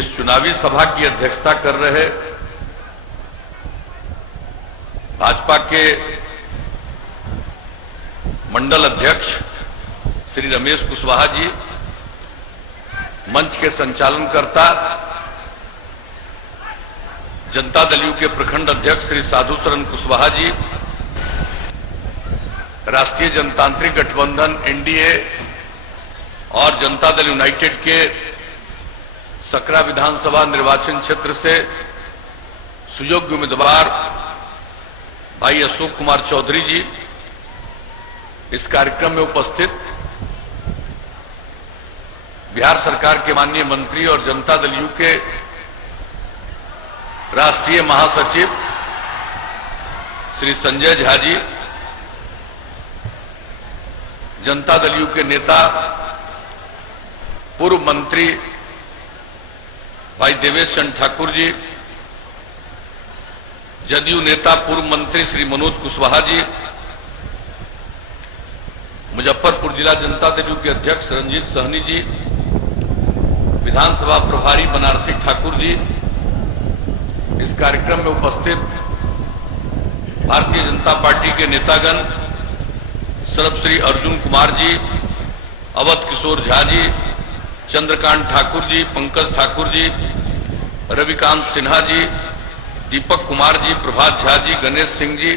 इस चुनावी सभा की अध्यक्षता कर रहे भाजपा के मंडल अध्यक्ष श्री रमेश कुशवाहा जी, मंच के संचालनकर्ता जनता दल यू के प्रखंड अध्यक्ष श्री साधु शरण कुशवाहा जी, राष्ट्रीय जनतांत्रिक गठबंधन एनडीए और जनता दल यूनाइटेड के सकरा विधानसभा निर्वाचन क्षेत्र से सुयोग्य उम्मीदवार भाई अशोक कुमार चौधरी जी, इस कार्यक्रम में उपस्थित बिहार सरकार के माननीय मंत्री और जनता दल यू के राष्ट्रीय महासचिव श्री संजय झा जी, जनता दल यू के नेता पूर्व मंत्री भाई देवेश चंद्र ठाकुर जी, जदयू नेता पूर्व मंत्री श्री मनोज कुशवाहा जी, मुजफ्फरपुर जिला जनता दल यू के अध्यक्ष रंजीत सहनी जी, विधानसभा प्रभारी बनारसी ठाकुर जी, इस कार्यक्रम में उपस्थित भारतीय जनता पार्टी के नेतागण सर्वश्री अर्जुन कुमार जी, अवध किशोर झा जी, चंद्रकांत ठाकुर जी, पंकज ठाकुर जी, रविकांत सिन्हा जी, दीपक कुमार जी, प्रभात झा जी, गणेश सिंह जी,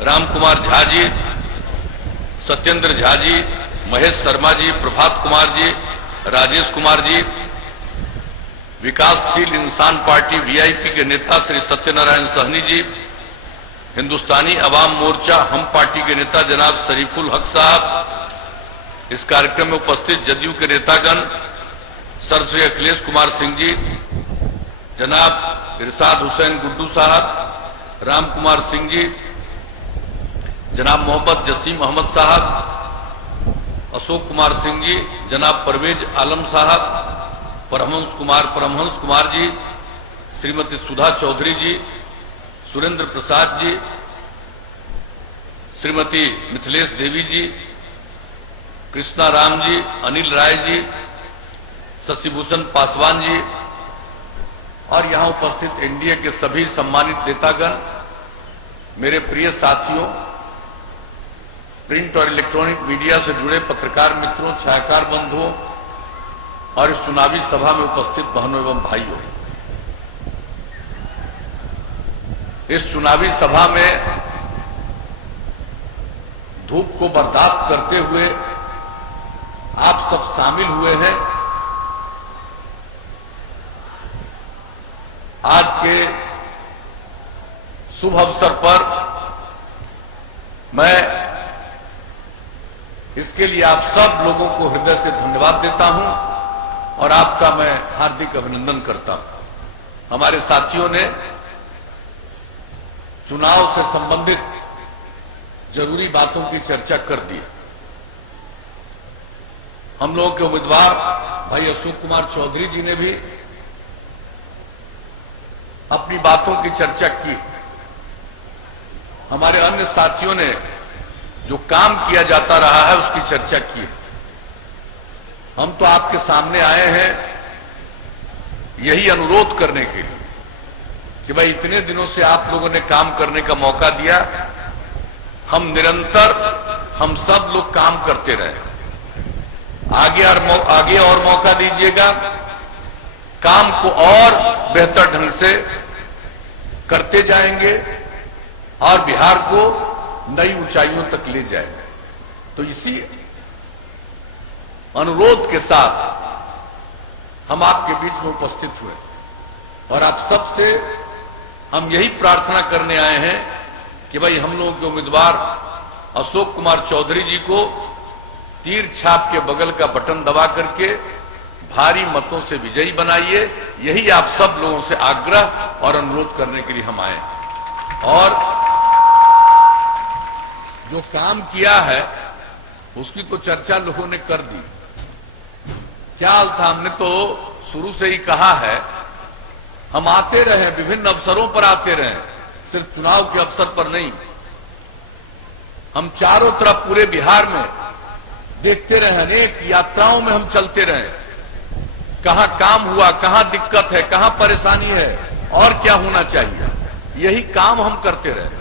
राम कुमार झा जी, सत्येंद्र झा जी, महेश शर्मा जी, प्रभात कुमार जी, राजेश कुमार जी, विकासशील इंसान पार्टी वीआईपी के नेता श्री सत्यनारायण सहनी जी, हिंदुस्तानी अवाम मोर्चा हम पार्टी के नेता जनाब शरीफुल हक साहब, इस कार्यक्रम में उपस्थित जदयू के नेतागण सर्वश्री अखिलेश कुमार सिंह जी, जनाब इरशाद हुसैन गुड्डू साहब, राम कुमार सिंह जी, जनाब मोहम्मद जसीम अहमद साहब, अशोक कुमार सिंह जी, जनाब परवेज आलम साहब, परमहंस कुमार जी, श्रीमती सुधा चौधरी जी, सुरेंद्र प्रसाद जी, श्रीमती मिथिलेश देवी जी, कृष्णा राम जी, अनिल राय जी, शशिभूषण पासवान जी और यहां उपस्थित एनडीए के सभी सम्मानित नेतागण, मेरे प्रिय साथियों, प्रिंट और इलेक्ट्रॉनिक मीडिया से जुड़े पत्रकार मित्रों, छायाकार बंधुओं और इस चुनावी सभा में उपस्थित बहनों एवं भाइयों, इस चुनावी सभा में धूप को बर्दाश्त करते हुए आप सब शामिल हुए हैं। आज के शुभ अवसर पर मैं इसके लिए आप सब लोगों को हृदय से धन्यवाद देता हूं और आपका मैं हार्दिक अभिनंदन करता हूं। हमारे साथियों ने चुनाव से संबंधित जरूरी बातों की चर्चा कर दी। हम लोगों के उम्मीदवार भाई अशोक कुमार चौधरी जी ने भी अपनी बातों की चर्चा की। हमारे अन्य साथियों ने जो काम किया जाता रहा है उसकी चर्चा की। हम तो आपके सामने आए हैं यही अनुरोध करने के लिए कि भाई इतने दिनों से आप लोगों ने काम करने का मौका दिया, हम निरंतर हम सब लोग काम करते रहे। आगे और मौका दीजिएगा, काम को और बेहतर ढंग से करते जाएंगे और बिहार को नई ऊंचाइयों तक ले जाएंगे। तो इसी अनुरोध के साथ हम आपके बीच में उपस्थित हुए और आप सबसे हम यही प्रार्थना करने आए हैं कि भाई हम लोगों के उम्मीदवार अशोक कुमार चौधरी जी को तीर छाप के बगल का बटन दबा करके भारी मतों से विजयी बनाइए। यही आप सब लोगों से आग्रह और अनुरोध करने के लिए हम आए। और जो काम किया है उसकी तो चर्चा लोगों ने कर दी। क्या हाल था, हमने तो शुरू से ही कहा है, हम आते रहे, विभिन्न अवसरों पर आते रहे, सिर्फ चुनाव के अवसर पर नहीं। हम चारों तरफ पूरे बिहार में देखते रहे, अनेक यात्राओं में हम चलते रहे। कहां काम हुआ, कहां दिक्कत है, कहां परेशानी है और क्या होना चाहिए, यही काम हम करते रहे।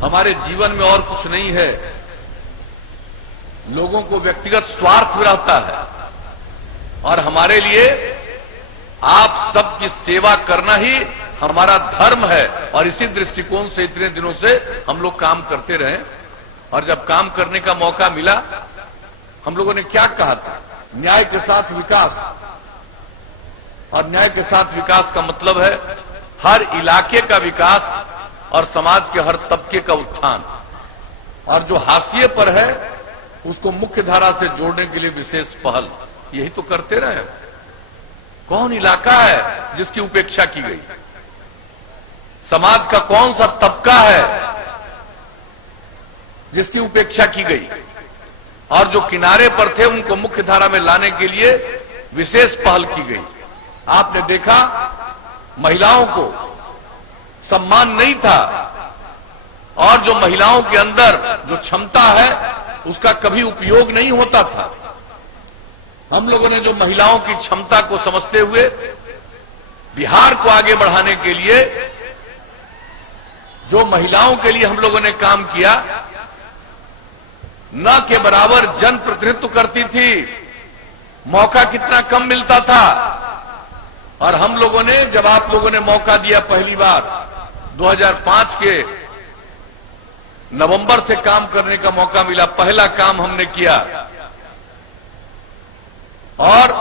हमारे जीवन में और कुछ नहीं है। लोगों को व्यक्तिगत स्वार्थ रहता है और हमारे लिए आप सबकी सेवा करना ही हमारा धर्म है और इसी दृष्टिकोण से इतने दिनों से हम लोग काम करते रहे। और जब काम करने का मौका मिला, हम लोगों ने क्या कहा था, न्याय के साथ विकास। और न्याय के साथ विकास का मतलब है हर इलाके का विकास और समाज के हर तबके का उत्थान, और जो हाशिए पर है उसको मुख्य धारा से जोड़ने के लिए विशेष पहल। यही तो करते रहे। कौन इलाका है जिसकी उपेक्षा की गई? समाज का कौन सा तबका है जिसकी उपेक्षा की गई? और जो किनारे पर थे उनको मुख्य धारा में लाने के लिए विशेष पहल की गई। आपने देखा महिलाओं को सम्मान नहीं था, और जो महिलाओं के अंदर जो क्षमता है उसका कभी उपयोग नहीं होता था। हम लोगों ने जो महिलाओं की क्षमता को समझते हुए बिहार को आगे बढ़ाने के लिए जो महिलाओं के लिए हम लोगों ने काम किया, न के बराबर जनप्रतिनिधित्व करती थी, मौका कितना कम मिलता था। और हम लोगों ने, जब आप लोगों ने मौका दिया पहली बार 2005 के नवंबर से काम करने का मौका मिला, पहला काम हमने किया और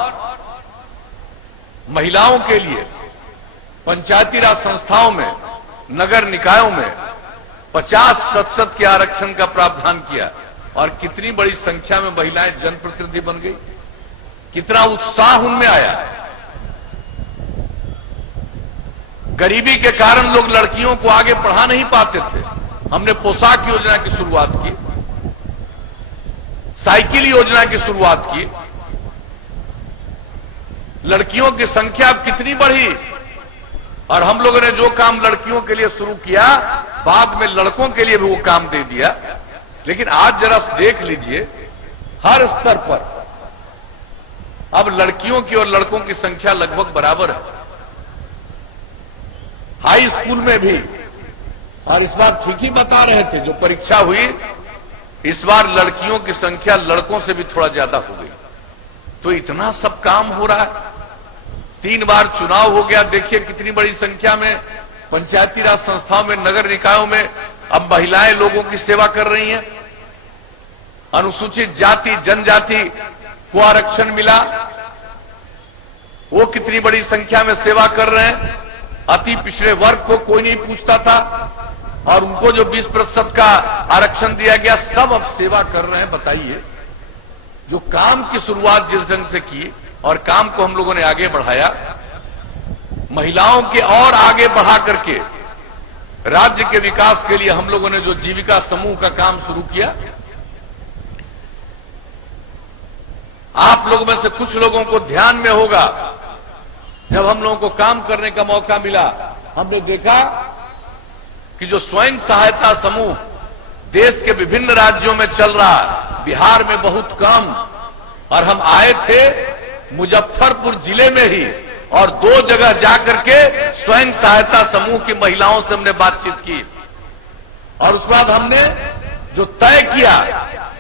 महिलाओं के लिए पंचायती राज संस्थाओं में, नगर निकायों में 50% के आरक्षण का प्रावधान किया। और कितनी बड़ी संख्या में महिलाएं जनप्रतिनिधि बन गई, कितना उत्साह उनमें आया। गरीबी के कारण लोग लड़कियों को आगे पढ़ा नहीं पाते थे। हमने पोशाक योजना की शुरुआत की, साइकिल योजना की शुरुआत की। लड़कियों की संख्या अब कितनी बढ़ी, और हम लोगों ने जो काम लड़कियों के लिए शुरू किया, बाद में लड़कों के लिए भी वो काम दे दिया। लेकिन आज जरा देख लीजिए, हर स्तर पर अब लड़कियों की और लड़कों की संख्या लगभग बराबर है, हाई स्कूल में भी। और इस बार ठीक ही बता रहे थे, जो परीक्षा हुई इस बार लड़कियों की संख्या लड़कों से भी थोड़ा ज्यादा हो गई। तो इतना सब काम हो रहा है। 3 बार चुनाव हो गया, देखिए कितनी बड़ी संख्या में पंचायती राज संस्थाओं में, नगर निकायों में अब महिलाएं लोगों की सेवा कर रही हैं। अनुसूचित जाति जनजाति को आरक्षण मिला, वो कितनी बड़ी संख्या में सेवा कर रहे हैं। अति पिछड़े वर्ग को कोई नहीं पूछता था, और उनको जो 20% का आरक्षण दिया गया, सब अब सेवा कर रहे हैं। बताइए, जो काम की शुरुआत जिस ढंग से की और काम को हम लोगों ने आगे बढ़ाया, महिलाओं के और आगे बढ़ा करके राज्य के विकास के लिए हम लोगों ने जो जीविका समूह का काम शुरू किया। आप लोगों में से कुछ लोगों को ध्यान में होगा, जब हम लोगों को काम करने का मौका मिला, हमने देखा कि जो स्वयं सहायता समूह देश के विभिन्न राज्यों में चल रहा, बिहार में बहुत कम। और हम आए थे मुजफ्फरपुर जिले में ही, और 2 जगह जाकर के स्वयं सहायता समूह की महिलाओं से हमने बातचीत की। और उसके बाद हमने जो तय किया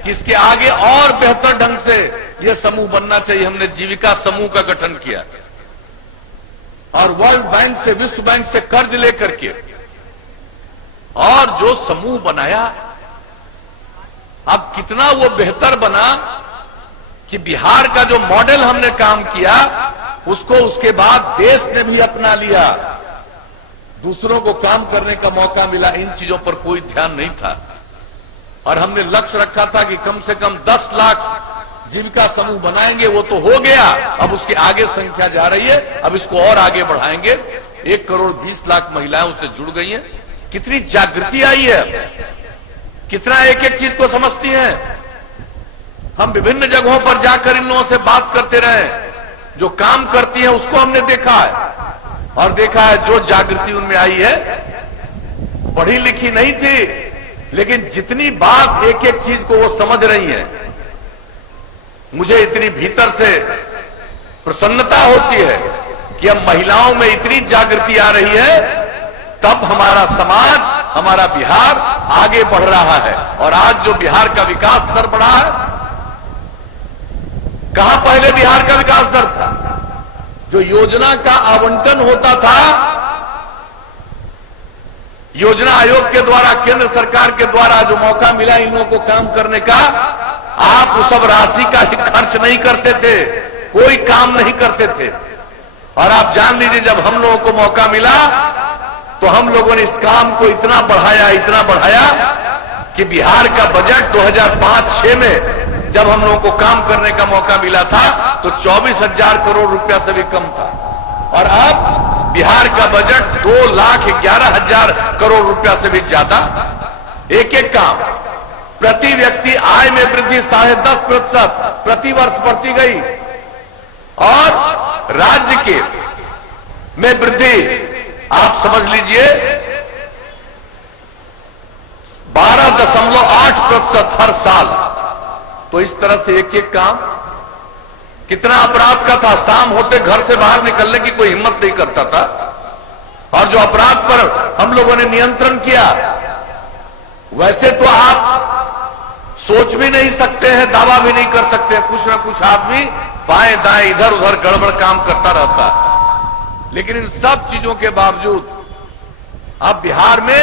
कि इसके आगे और बेहतर ढंग से यह समूह बनना चाहिए, हमने जीविका समूह का गठन किया। और वर्ल्ड बैंक से, विश्व बैंक से कर्ज लेकर के और जो समूह बनाया, अब कितना वो बेहतर बना कि बिहार का जो मॉडल हमने काम किया, उसको उसके बाद देश ने भी अपना लिया। दूसरों को काम करने का मौका मिला, इन चीजों पर कोई ध्यान नहीं था। और हमने लक्ष्य रखा था कि कम से कम 10 लाख जीविका समूह बनाएंगे, वो तो हो गया, अब उसके आगे संख्या जा रही है, अब इसको और आगे बढ़ाएंगे। 1 करोड़ 20 लाख महिलाएं उससे जुड़ गई हैं। कितनी जागृति आई है, कितना एक एक चीज को समझती हैं। हम विभिन्न जगहों पर जाकर इन लोगों से बात करते रहे, जो काम करती हैं उसको हमने देखा है, और देखा है जो जागृति उनमें आई है। पढ़ी लिखी नहीं थी, लेकिन जितनी बात एक एक चीज को वो समझ रही हैं, मुझे इतनी भीतर से प्रसन्नता होती है कि अब महिलाओं में इतनी जागृति आ रही है, तब हमारा समाज, हमारा बिहार आगे बढ़ रहा है। और आज जो बिहार का विकास दर बढ़ा है, कहां पहले बिहार का विकास दर था? जो योजना का आवंटन होता था, योजना आयोग के द्वारा, केंद्र सरकार के द्वारा जो मौका मिला इन लोगों को काम करने का, आप उस सब राशि का ही खर्च नहीं करते थे, कोई काम नहीं करते थे। और आप जान लीजिए, जब हम लोगों को मौका मिला तो हम लोगों ने इस काम को इतना बढ़ाया कि बिहार का बजट 2005-6 में जब हम लोगों को काम करने का मौका मिला था तो 24,000 करोड़ रुपया से भी कम था। और अब बिहार का बजट 2,11,000 करोड़ रुपया से भी ज्यादा। एक एक काम, प्रति व्यक्ति आय में वृद्धि 10.5% प्रति वर्ष बढ़ती गई, और राज्य के में वृद्धि आप समझ लीजिए 12.8% हर साल। तो इस तरह से एक एक काम, कितना अपराध का था, शाम होते घर से बाहर निकलने की कोई हिम्मत नहीं करता था। और जो अपराध पर हम लोगों ने नियंत्रण किया, वैसे तो आप सोच भी नहीं सकते हैं, दावा भी नहीं कर सकते, कुछ ना कुछ आदमी बाएं दाएं इधर उधर गड़बड़ काम करता रहता है। लेकिन इन सब चीजों के बावजूद अब बिहार में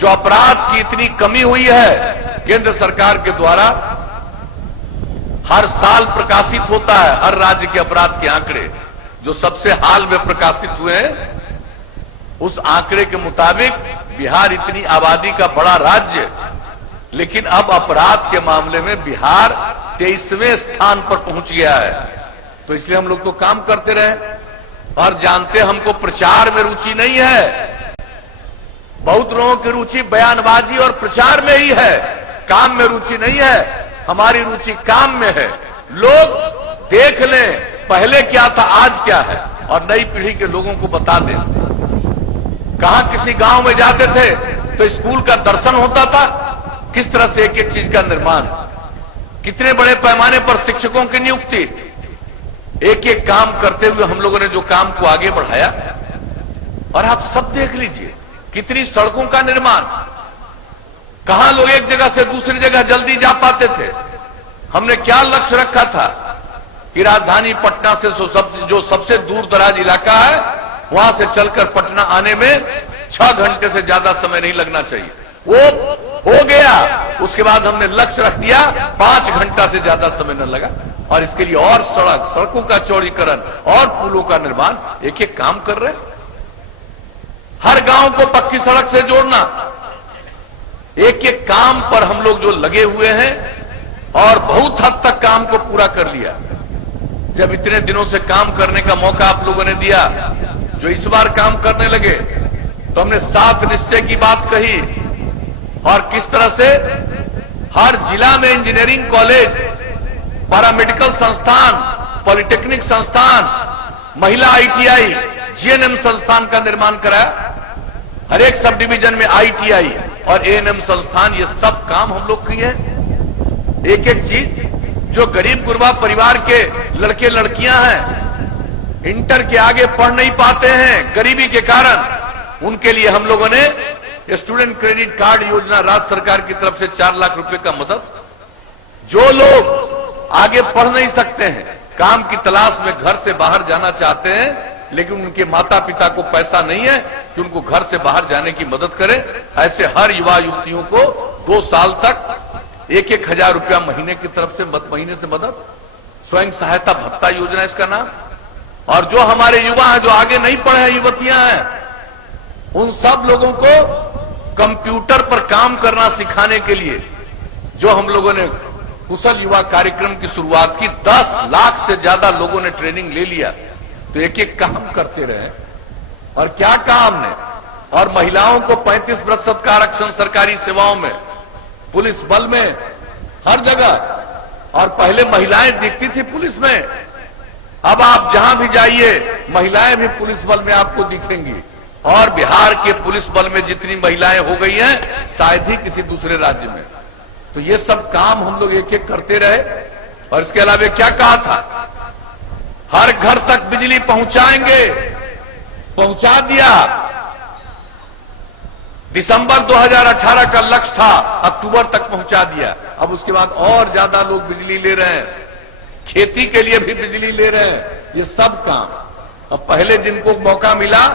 जो अपराध की इतनी कमी हुई है, केंद्र सरकार के द्वारा हर साल प्रकाशित होता है, हर राज्य के अपराध के आंकड़े जो सबसे हाल में प्रकाशित हुए हैं, उस आंकड़े के मुताबिक बिहार इतनी आबादी का बड़ा राज्य, लेकिन अब अपराध के मामले में बिहार 23वें स्थान पर पहुंच गया है। तो इसलिए हम लोग तो काम करते रहे, और जानते हमको प्रचार में रुचि नहीं है। बहुत लोगों की रुचि बयानबाजी और प्रचार में ही है, काम में रुचि नहीं है। हमारी रुचि काम में है। लोग देख लें पहले क्या था, आज क्या है, और नई पीढ़ी के लोगों को बता दें। कहां किसी गांव में जाते थे तो स्कूल का दर्शन होता था, किस तरह से एक एक चीज का निर्माण, कितने बड़े पैमाने पर शिक्षकों की नियुक्ति, एक एक काम करते हुए हम लोगों ने जो काम को आगे बढ़ाया। और आप सब देख लीजिए कितनी सड़कों का निर्माण, कहां लोग एक जगह से दूसरी जगह जल्दी जा पाते थे। हमने क्या लक्ष्य रखा था कि राजधानी पटना से जो सबसे दूर दराज इलाका है, वहां से चलकर पटना आने में 6 घंटे से ज्यादा समय नहीं लगना चाहिए। वो हो गया। उसके बाद हमने लक्ष्य रख दिया 5 घंटा से ज्यादा समय न लगा। और इसके लिए और सड़कों का चौड़ीकरण और पुलों का निर्माण, एक एक काम कर रहे हैं। हर गांव को पक्की सड़क से जोड़ना, एक एक काम पर हम लोग जो लगे हुए हैं, और बहुत हद तक काम को पूरा कर लिया। जब इतने दिनों से काम करने का मौका आप लोगों ने दिया, जो इस बार काम करने लगे, तो हमने 7 निश्चय की बात कही, और किस तरह से हर जिला में इंजीनियरिंग कॉलेज, पैरामेडिकल संस्थान, पॉलिटेक्निक संस्थान, महिला ITI, GNM संस्थान का निर्माण कराया। हर एक सब डिवीजन में ITI और ANM संस्थान, ये सब काम हम लोग किए। एक एक चीज, जो गरीब गुरबा परिवार के लड़के लड़कियां हैं, इंटर के आगे पढ़ नहीं पाते हैं गरीबी के कारण, उनके लिए हम लोगों ने स्टूडेंट क्रेडिट कार्ड योजना राज्य सरकार की तरफ से 4 लाख रुपए का मदद। जो लोग आगे पढ़ नहीं सकते हैं, काम की तलाश में घर से बाहर जाना चाहते हैं, लेकिन उनके माता पिता को पैसा नहीं है कि उनको घर से बाहर जाने की मदद करें, ऐसे हर युवा युवतियों को 2 साल तक 1,000 रुपया महीने की तरफ से महीने से मदद। स्वयं सहायता भत्ता योजना इसका नाम। और जो हमारे युवा हैं, जो आगे नहीं पढ़े हैं, युवतियां हैं, उन सब लोगों को कंप्यूटर पर काम करना सिखाने के लिए जो हम लोगों ने कुशल युवा कार्यक्रम की शुरुआत की, 10 लाख से ज्यादा लोगों ने ट्रेनिंग ले लिया। तो एक एक काम करते रहे। और क्या काम ने, और महिलाओं को 35% का आरक्षण सरकारी सेवाओं में, पुलिस बल में, हर जगह। और पहले महिलाएं दिखती थी पुलिस में, अब आप जहां भी जाइए महिलाएं भी पुलिस बल में आपको दिखेंगी। और बिहार के पुलिस बल में जितनी महिलाएं हो गई हैं, शायद ही किसी दूसरे राज्य में। तो ये सब काम हम लोग एक एक करते रहे। और इसके अलावा क्या कहा था हर घर तक बिजली पहुंचाएंगे, पहुंचा दिया। दिसंबर 2018 का लक्ष्य था, अक्टूबर तक पहुंचा दिया। अब उसके बाद और ज्यादा लोग बिजली ले रहे हैं, खेती के लिए भी बिजली ले रहे हैं। ये सब काम अब पहले जिनको मौका मिला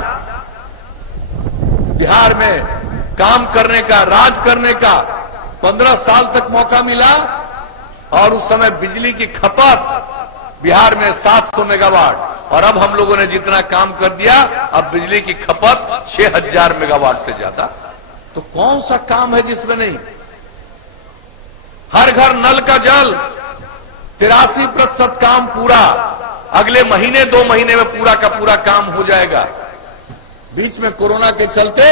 बिहार में काम करने का, राज करने का, 15 साल तक मौका मिला और उस समय बिजली की खपत बिहार में 700 मेगावाट, और अब हम लोगों ने जितना काम कर दिया, अब बिजली की खपत 6000 मेगावाट से ज्यादा। तो कौन सा काम है जिसमें नहीं? हर घर नल का जल, 83% काम पूरा। अगले महीने 2 महीने में पूरा का पूरा काम हो जाएगा। बीच में कोरोना के चलते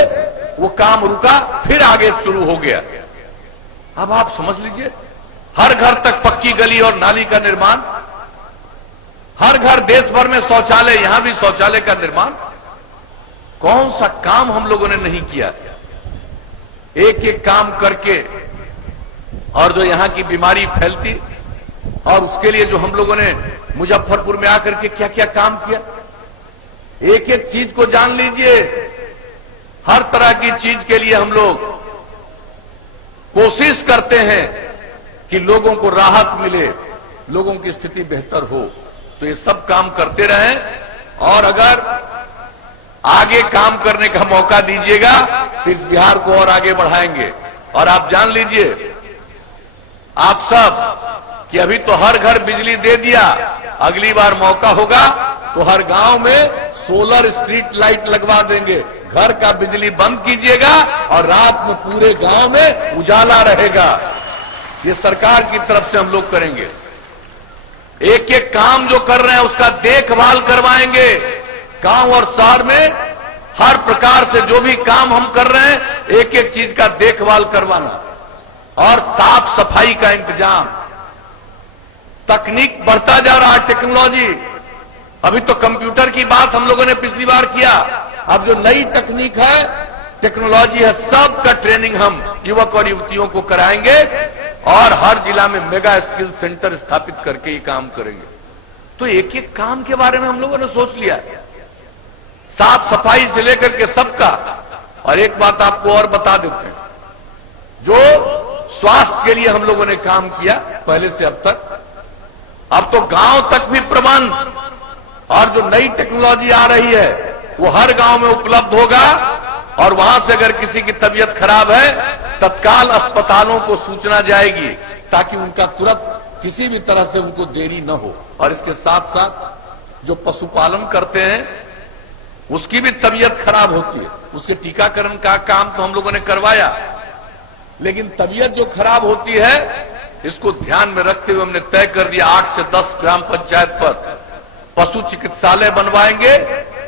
वो काम रुका, फिर आगे शुरू हो गया। अब आप समझ लीजिए, हर घर तक पक्की गली और नाली का निर्माण, हर घर देश भर में शौचालय, यहां भी शौचालय का निर्माण। कौन सा काम हम लोगों ने नहीं किया? एक एक काम करके, और जो यहां की बीमारी फैलती, और उसके लिए जो हम लोगों ने मुजफ्फरपुर में आकर के क्या क्या काम किया, एक एक चीज को जान लीजिए। हर तरह की चीज के लिए हम लोग कोशिश करते हैं कि लोगों को राहत मिले, लोगों की स्थिति बेहतर हो। तो ये सब काम करते रहें, और अगर आगे काम करने का मौका दीजिएगा तो इस बिहार को और आगे बढ़ाएंगे। और आप जान लीजिए आप सब कि अभी तो हर घर बिजली दे दिया, अगली बार मौका होगा तो हर गांव में सोलर स्ट्रीट लाइट लगवा देंगे। घर का बिजली बंद कीजिएगा और रात में पूरे गांव में उजाला रहेगा। ये सरकार की तरफ से हम लोग करेंगे। एक एक काम जो कर रहे हैं उसका देखभाल करवाएंगे। गांव और शहर में हर प्रकार से जो भी काम हम कर रहे हैं, एक एक चीज का देखभाल करवाना और साफ सफाई का इंतजाम। तकनीक बढ़ता जा रहा है, टेक्नोलॉजी। अभी तो कंप्यूटर की बात हम लोगों ने पिछली बार किया। अब जो नई तकनीक है, टेक्नोलॉजी है, सबका ट्रेनिंग हम युवक और युवतियों को कराएंगे और हर जिला में मेगा स्किल सेंटर स्थापित करके ये काम करेंगे। तो एक एक काम के बारे में हम लोगों ने सोच लिया, साफ सफाई से लेकर के सबका। और एक बात आपको और बता देते हैं, जो स्वास्थ्य के लिए हम लोगों ने काम किया पहले से अब तक, अब तो गांव तक भी प्रबंध और जो नई टेक्नोलॉजी आ रही है वो हर गांव में उपलब्ध होगा। और वहां से अगर किसी की तबीयत खराब है, तत्काल अस्पतालों को सूचना जाएगी ताकि उनका तुरंत किसी भी तरह से उनको देरी न हो। और इसके साथ साथ जो पशुपालन करते हैं उसकी भी तबीयत खराब होती है, उसके टीकाकरण का काम तो हम लोगों ने करवाया, लेकिन तबीयत जो खराब होती है इसको ध्यान में रखते हुए हमने तय कर दिया 8 से 10 ग्राम पंचायत पर पशु चिकित्सालय बनवाएंगे।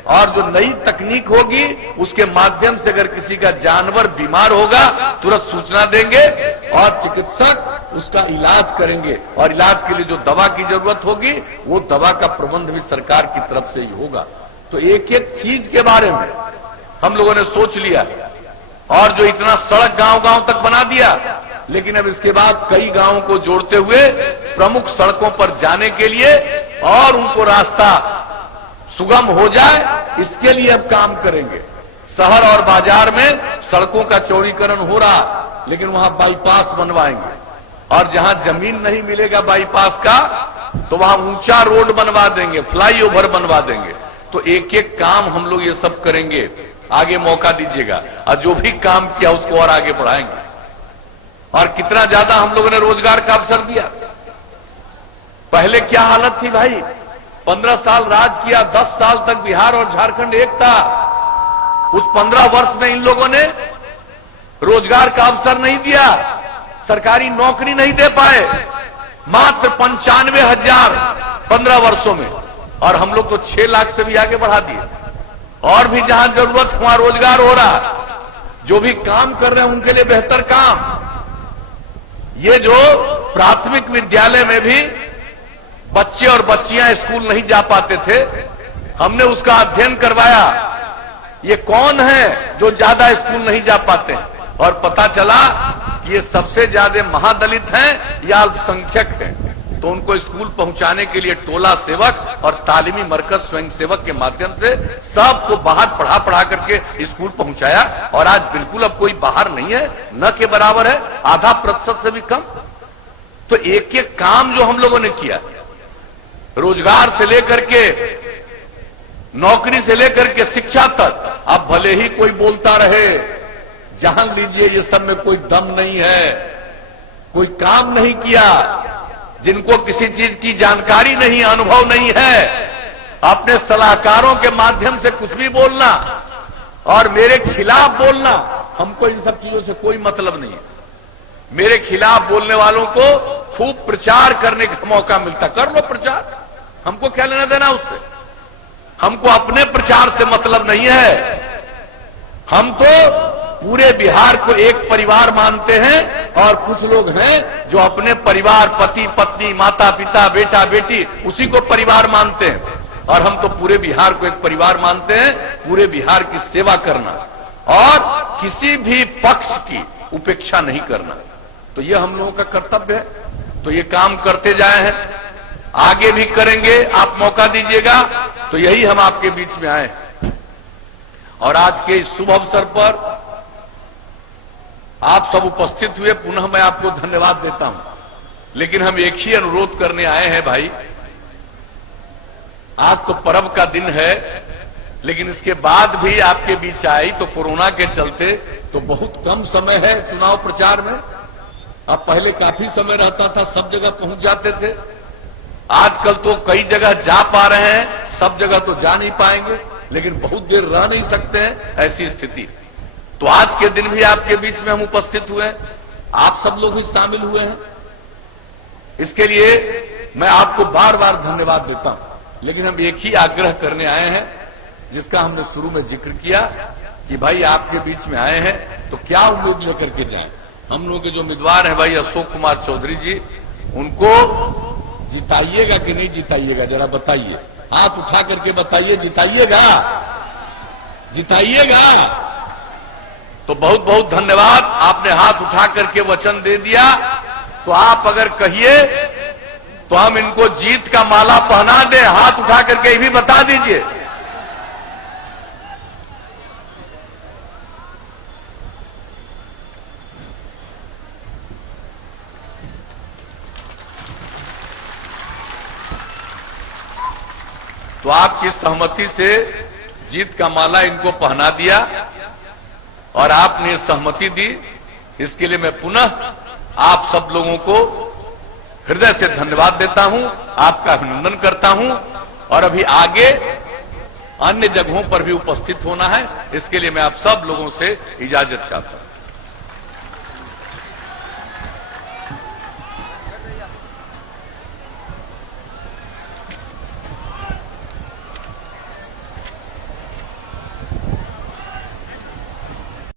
और जो नई तकनीक होगी उसके माध्यम से अगर किसी का जानवर बीमार होगा तुरंत सूचना देंगे और चिकित्सक उसका इलाज करेंगे। और इलाज के लिए जो दवा की जरूरत होगी वो दवा का प्रबंध भी सरकार की तरफ से ही होगा। तो एक एक चीज के बारे में हम लोगों ने सोच लिया। और जो इतना सड़क गांव गांव तक बना दिया, लेकिन अब इसके बाद कई गांवों को जोड़ते हुए प्रमुख सड़कों पर जाने के लिए और उनको रास्ता सुगम हो जाए, इसके लिए अब काम करेंगे। शहर और बाजार में सड़कों का चौड़ीकरण हो रहा, लेकिन वहां बाईपास बनवाएंगे। और जहां जमीन नहीं मिलेगा बाईपास का तो वहां ऊंचा रोड बनवा देंगे, फ्लाईओवर बनवा देंगे। तो एक एक काम हम लोग ये सब करेंगे। आगे मौका दीजिएगा और जो भी काम किया उसको और आगे बढ़ाएंगे। और कितना ज्यादा हम लोगों ने रोजगार का अवसर दिया। पहले क्या हालत थी भाई, 15 साल राज किया, 10 साल तक बिहार और झारखंड एक था। उस 15 वर्ष में इन लोगों ने रोजगार का अवसर नहीं दिया, सरकारी नौकरी नहीं दे पाए। मात्र 95,000 15 वर्षों में, और हम लोग तो 6 लाख से भी आगे बढ़ा दिए। और भी जहां जरूरत वहां रोजगार हो रहा, जो भी काम कर रहे हैं उनके लिए बेहतर काम। ये जो प्राथमिक विद्यालय में भी बच्चे और बच्चियां स्कूल नहीं जा पाते थे, हमने उसका अध्ययन करवाया। ये कौन है जो ज्यादा स्कूल नहीं जा पाते, और पता चला कि ये सबसे ज्यादा महादलित हैं या अल्पसंख्यक हैं। तो उनको स्कूल पहुंचाने के लिए टोला सेवक और तालीमी मरकज स्वयंसेवक के माध्यम से सबको बाहर पढ़ा करके स्कूल पहुंचाया। और आज बिल्कुल अब कोई बाहर नहीं है, न के बराबर है, आधा प्रतिशत से भी कम। तो एक एक काम जो हम लोगों ने किया, रोजगार से लेकर के, नौकरी से लेकर के शिक्षा तक, अब भले ही कोई बोलता रहे, जान लीजिए ये सब में कोई दम नहीं है, कोई काम नहीं किया। जिनको किसी चीज की जानकारी नहीं, अनुभव नहीं है, अपने सलाहकारों के माध्यम से कुछ भी बोलना और मेरे खिलाफ बोलना, हमको इन सब चीजों से कोई मतलब नहीं है। मेरे खिलाफ बोलने वालों को खूब प्रचार करने का मौका मिलता, कर लो प्रचार, हमको क्या लेना देना उससे। हमको अपने प्रचार से मतलब नहीं है। हम तो पूरे बिहार को एक परिवार मानते हैं और कुछ लोग हैं जो अपने परिवार, पति पत्नी, माता पिता, बेटा बेटी, उसी को परिवार मानते हैं। और हम तो पूरे बिहार को एक परिवार मानते हैं। पूरे बिहार की सेवा करना और किसी भी पक्ष की उपेक्षा नहीं करना, तो यह हम लोगों का कर्तव्य है। तो ये काम करते जाए हैं, आगे भी करेंगे। आप मौका दीजिएगा तो यही हम आपके बीच में आए। और आज के इस शुभ अवसर पर आप सब उपस्थित हुए, पुनः मैं आपको धन्यवाद देता हूं। लेकिन हम एक ही अनुरोध करने आए हैं भाई, आज तो पर्व का दिन है, लेकिन इसके बाद भी आपके बीच आई तो कोरोना के चलते तो बहुत कम समय है चुनाव प्रचार में। अब पहले काफी समय रहता था, सब जगह पहुंच जाते थे। आजकल तो कई जगह जा पा रहे हैं, सब जगह तो जा नहीं पाएंगे, लेकिन बहुत देर रह नहीं सकते हैं, ऐसी स्थिति। तो आज के दिन भी आपके बीच में हम उपस्थित हुए हैं, आप सब लोग भी शामिल हुए हैं। इसके लिए मैं आपको बार बार धन्यवाद देता हूं। लेकिन हम एक ही आग्रह करने आए हैं, जिसका हमने शुरू में जिक्र किया कि भाई आपके बीच में आए हैं तो क्या उम्मीद लेकर के जाएं। हम लोग के जो उम्मीदवार हैं भाई अशोक कुमार चौधरी जी, उनको जिताइएगा कि नहीं जिताइएगा, जरा बताइए, हाथ उठा करके बताइए, जिताइएगा, जिताइएगा। तो बहुत बहुत धन्यवाद, आपने हाथ उठा करके वचन दे दिया। तो आप अगर कहिए तो हम इनको जीत का माला पहना दें, हाथ उठा करके ये भी बता दीजिए। तो आपकी सहमति से जीत का माला इनको पहना दिया और आपने सहमति दी। इसके लिए मैं पुनः आप सब लोगों को हृदय से धन्यवाद देता हूं, आपका अभिनंदन करता हूं। और अभी आगे अन्य जगहों पर भी उपस्थित होना है, इसके लिए मैं आप सब लोगों से इजाजत चाहता हूं।